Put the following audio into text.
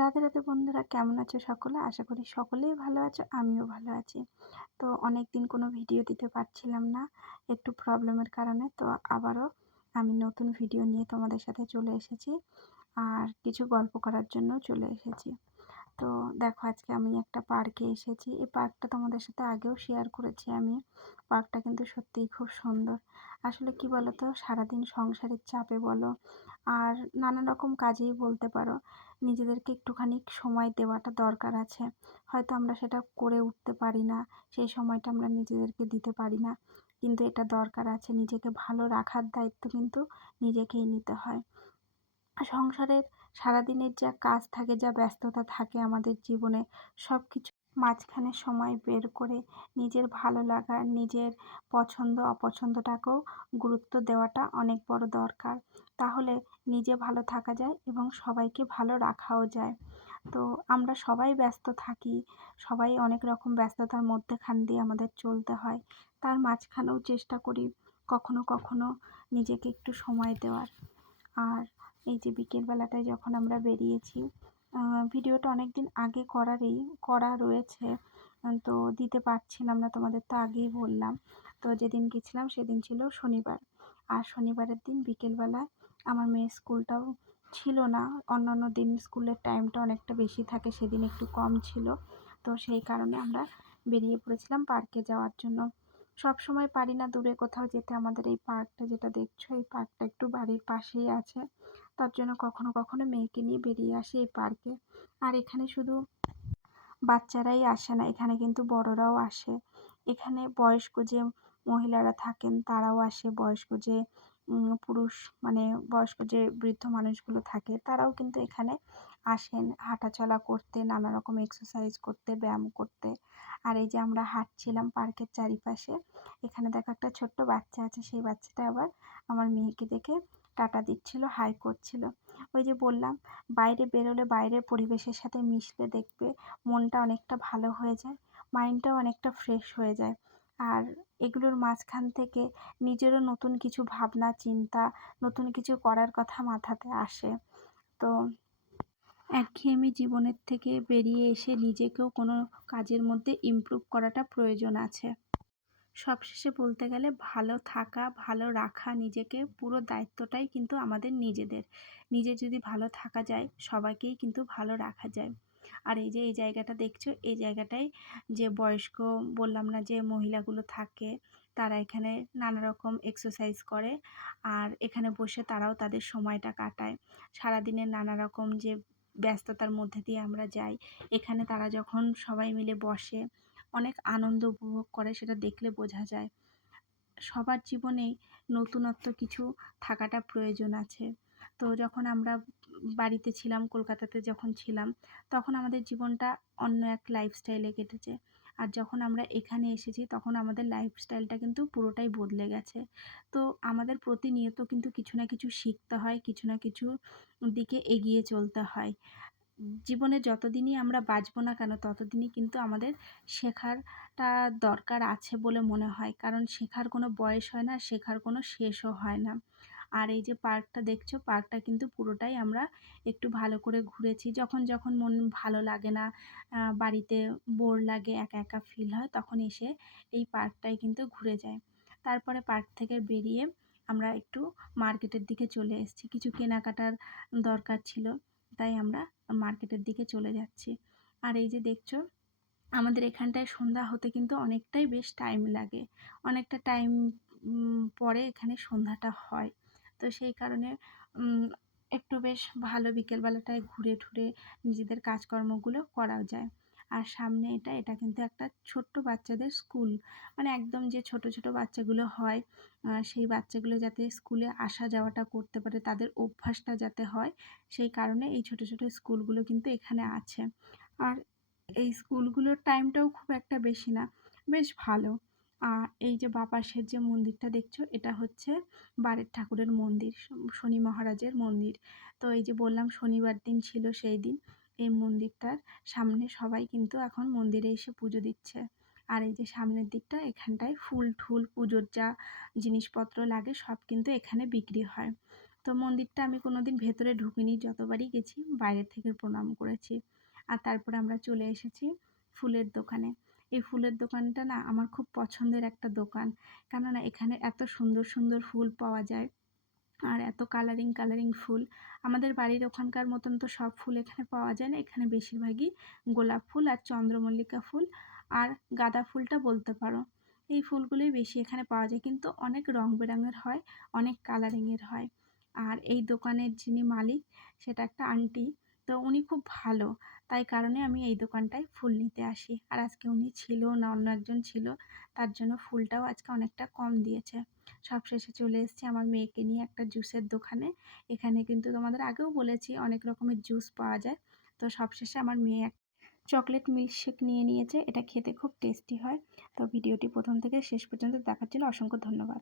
রাধে রাধে বন্ধুরা, কেমন আছো সকলে? আশা করি সকলেই ভালো আছো, আমিও ভালো আছি। তো অনেকদিন কোনো ভিডিও দিতে পারছিলাম না একটু প্রবলেমের কারণে। তো আবারও আমি নতুন ভিডিও নিয়ে তোমাদের সাথে চলে এসেছি, আর কিছু গল্প করার জন্য চলে এসেছি। তো দেখো, আজকে আমি একটা পার্কে এসেছি। এই পার্কটা তোমাদের সাথে আগেও শেয়ার করেছি আমি। পার্কটা কিন্তু সত্যিই খুব সুন্দর। আসলে কি বলতো, সারাদিন সংসারের চাপে বলো আর নানান রকম কাজেই বলতে পারো, নিজেদেরকে একটুখানি সময় দেওয়াটা দরকার আছে। হয়তো আমরা সেটা করে উঠতে পারি না, সেই সময়টা আমরা নিজেদেরকে দিতে পারি না, কিন্তু এটা দরকার আছে। নিজেকে ভালো রাখার দায়িত্ব কিন্তু নিজেকেই নিতে হয়। সংসারের সারাদিনের যা কাজ থাকে, যা ব্যস্ততা থাকে আমাদের জীবনে, সব কিছু মাঝখানে সময় বের করে নিজের ভালো লাগা, নিজের পছন্দ অপছন্দটাকেও গুরুত্ব দেওয়াটা অনেক বড় দরকার। তাহলে নিজে ভালো থাকা যায় এবং সবাইকে ভালো রাখাও যায়। তো আমরা সবাই ব্যস্ত থাকি, সবাই অনেক রকম ব্যস্ততার মধ্যেখান দিয়ে আমাদের চলতে হয়। তার মাঝখানেও চেষ্টা করি কখনো কখনো নিজেকে একটু সময় দেওয়ার। আর এই যে বিকেলবেলাটায় যখন আমরা বেরিয়েছি, ভিডিওটা অনেক দিন আগে করা রয়েছে, তো দিতে পারছিলাম না, তোমাদের তো আগেই বললাম। তো যেদিন গেছিলাম সেদিন ছিল শনিবার, আর শনিবারের দিন বিকেলবেলায় আমার মেয়ের স্কুলটাও ছিল না। অন্যান্য দিন স্কুলের টাইমটা অনেকটা বেশি থাকে, সেদিন একটু কম ছিল। তো সেই কারণে আমরা বেরিয়ে পড়েছিলাম পার্কে যাওয়ার জন্য। সব সময় পারি না দূরে কোথাও যেতে। আমাদের এই পার্কটা যেটা দেখছো, এই পার্কটা একটু বাড়ির পাশেই আছে। তার জন্য কখনো কখনো মেয়েকে নিয়ে বেরিয়ে আসি এই পার্কে। আর এখানে শুধু বাচ্চারাই আসে না, এখানে কিন্তু বড়রাও আসে। এখানে বয়স্ক যে মহিলারা থাকেন তারাও আসে, বয়স্ক যে পুরুষ মানে বয়স্ক যে বৃদ্ধ মানুষগুলো থাকে তারাও কিন্তু এখানে আসেন হাঁটাচলা করতে, নানা রকম এক্সারসাইজ করতে, ব্যায়াম করতে। আর এই যে আমরা হাঁটছিলাম পার্কের চারিপাশে, এখানে দেখো একটা ছোট্ট বাচ্চা আছে, সেই বাচ্চাটা আবার আমার মেয়েকে দেখে টাটা দিচ্ছিল, হাই করছিল। ওই যে বললাম, বাইরে বেরোলে, বাইরের পরিবেশের সাথে মিশলে দেখবে মনটা অনেকটা ভালো হয়ে যায়, মাইন্ডটাও অনেকটা ফ্রেশ হয়ে যায়। আর এগুলোর মাঝখান থেকে নিজেরও নতুন কিছু ভাবনা চিন্তা, নতুন কিছু করার কথা মাথাতে আসে। তো একঘেয়েমি জীবনের থেকে বেরিয়ে এসে নিজেকেও কোনো কাজের মধ্যে ইমপ্রুভ করাটা প্রয়োজন আছে। সবশেষে বলতে গেলে ভালো থাকা, ভালো রাখা নিজেকে, পুরো দায়িত্বটাই কিন্তু আমাদের নিজেদের। নিজে যদি ভালো থাকা যায়, সবাইকেই কিন্তু ভালো রাখা যায়। আর এই যে এই জায়গাটা দেখছো, এই জায়গাটায় যে বয়স্ক বললাম না যে মহিলাগুলো থাকে, তারা এখানে নানা রকম এক্সারসাইজ করে, আর এখানে বসে তারাও তাদের সময়টা কাটায়। সারাদিনের নানা রকম যে ব্যস্ততার মধ্যে দিয়ে আমরা যাই, এখানে তারা যখন সবাই মিলে বসে অনেক আনন্দ উপভোগ করে, সেটা দেখলে বোঝা যায়। সবার জীবনেই নতুনত্ব কিছু থাকাটা প্রয়োজন আছে। তো যখন আমরা বাড়িতে ছিলাম, কলকাতাতে যখন ছিলাম, তখন আমাদের জীবনটা অন্য এক লাইফস্টাইলে কেটেছে। আর যখন আমরা এখানে এসেছি তখন আমাদের লাইফস্টাইলটা কিন্তু পুরোটাই বদলে গেছে। তো আমাদের প্রতিনিয়ত কিন্তু কিছু না কিছু শিখতে হয়, কিছু না কিছু দিকে এগিয়ে চলতে হয়। জীবনে যতদিনই আমরা বাঁচবো না কেন, ততদিনই কিন্তু আমাদের শেখারটা দরকার আছে বলে মনে হয়। কারণ শেখার কোনো বয়স হয় না, শেখার কোনো শেষও হয় না। আর এই যে পার্কটা দেখছো, পার্কটা কিন্তু পুরোটাই আমরা একটু ভালো করে ঘুরেছি। যখন যখন মন ভালো লাগে না, বাড়িতে বোর লাগে, একা একা ফিল হয়, তখন এসে এই পার্কটাই কিন্তু ঘুরে যায়। তারপরে পার্ক থেকে বেরিয়ে আমরা একটু মার্কেটের দিকে চলে এসেছি, কিছু কেনাকাটার দরকার ছিল, তাই আমরা মার্কেটের দিকে চলে যাচ্ছি। আর এই যে দেখছো, আমাদের এখানটায় সন্ধ্যা হতে কিন্তু অনেকটাই বেশ টাইম লাগে, অনেকটা টাইম পরে এখানে সন্ধ্যাটা হয়। তো সেই কারণে একটু বেশ ভালো বিকেলবেলাটায় ঘুরে ঠুরে নিজেদের কাজকর্মগুলো করা যায়। আর সামনে এটা কিন্তু একটা ছোট্ট বাচ্চাদের স্কুল, মানে একদম যে ছোট ছোট বাচ্চাগুলো হয়, সেই বাচ্চাগুলো যাতে স্কুলে আসা যাওয়াটা করতে পারে, তাদের অভ্যাসটা যাতে হয়, সেই কারণে এই ছোট ছোট স্কুলগুলো কিন্তু এখানে আছে। আর এই স্কুলগুলোর টাইমটাও খুব একটা বেশি না, বেশ ভালো। আর এই যে পাশের যে মন্দিরটা দেখছো, এটা হচ্ছে বারের ঠাকুরের মন্দির, শনি মহারাজের মন্দির। তো এই যে বললাম শনিবার দিন ছিল সেই দিন, এই মন্দিরটার সামনে সবাই কিন্তু এখন মন্দিরে এসে পুজো দিচ্ছে। আর এই যে সামনের দিকটা, এখানটায় ফুল ঠুল পুজোর যা জিনিসপত্র লাগে সব কিন্তু এখানে বিক্রি হয়। তো মন্দিরটা আমি কোনোদিন ভেতরে ঢুকিনি, যতবারই গেছি বাইরে থেকে প্রণাম করেছি। আর তারপরে আমরা চলে এসেছি ফুলের দোকানে। এই ফুলের দোকানটা না আমার খুব পছন্দের একটা দোকান, কেননা এখানে এত সুন্দর সুন্দর ফুল পাওয়া যায় আর এত কালারিং কালারিং ফুল। আমাদের বাড়ির ওখানকার মতন তো সব ফুল এখানে পাওয়া যায় না, এখানে বেশিরভাগই গোলাপ ফুল আর চন্দ্রমল্লিকা ফুল আর গাঁদা ফুলটা বলতে পারো, এই ফুলগুলোই বেশি এখানে পাওয়া যায়, কিন্তু অনেক রং বেরঙের হয়, অনেক কালারিংয়ের হয়। আর এই দোকানের যিনি মালিক সেটা একটা আন্টি, তো উনি খুব ভালো, তাই কারণে আমি এই দোকানটায় ফুল নিতে আসি। আর আজকে উনি ছিল না, অন্য একজন ছিল, তার জন্য ফুলটাও আজকে অনেকটা কম দিয়েছে। সবশেষে চলে এসেছি আমার মেয়েকে নিয়ে একটা জুসের দোকানে। এখানে কিন্তু তোমাদের আগেও বলেছি অনেক রকমের জুস পাওয়া যায়। তো সবশেষে আমার মেয়ে এক চকলেট মিল্কশেক নিয়ে নিয়েছে, এটা খেতে খুব টেস্টি হয়। তো ভিডিওটি প্রথম থেকে শেষ পর্যন্ত দেখার জন্য অসংখ্য ধন্যবাদ।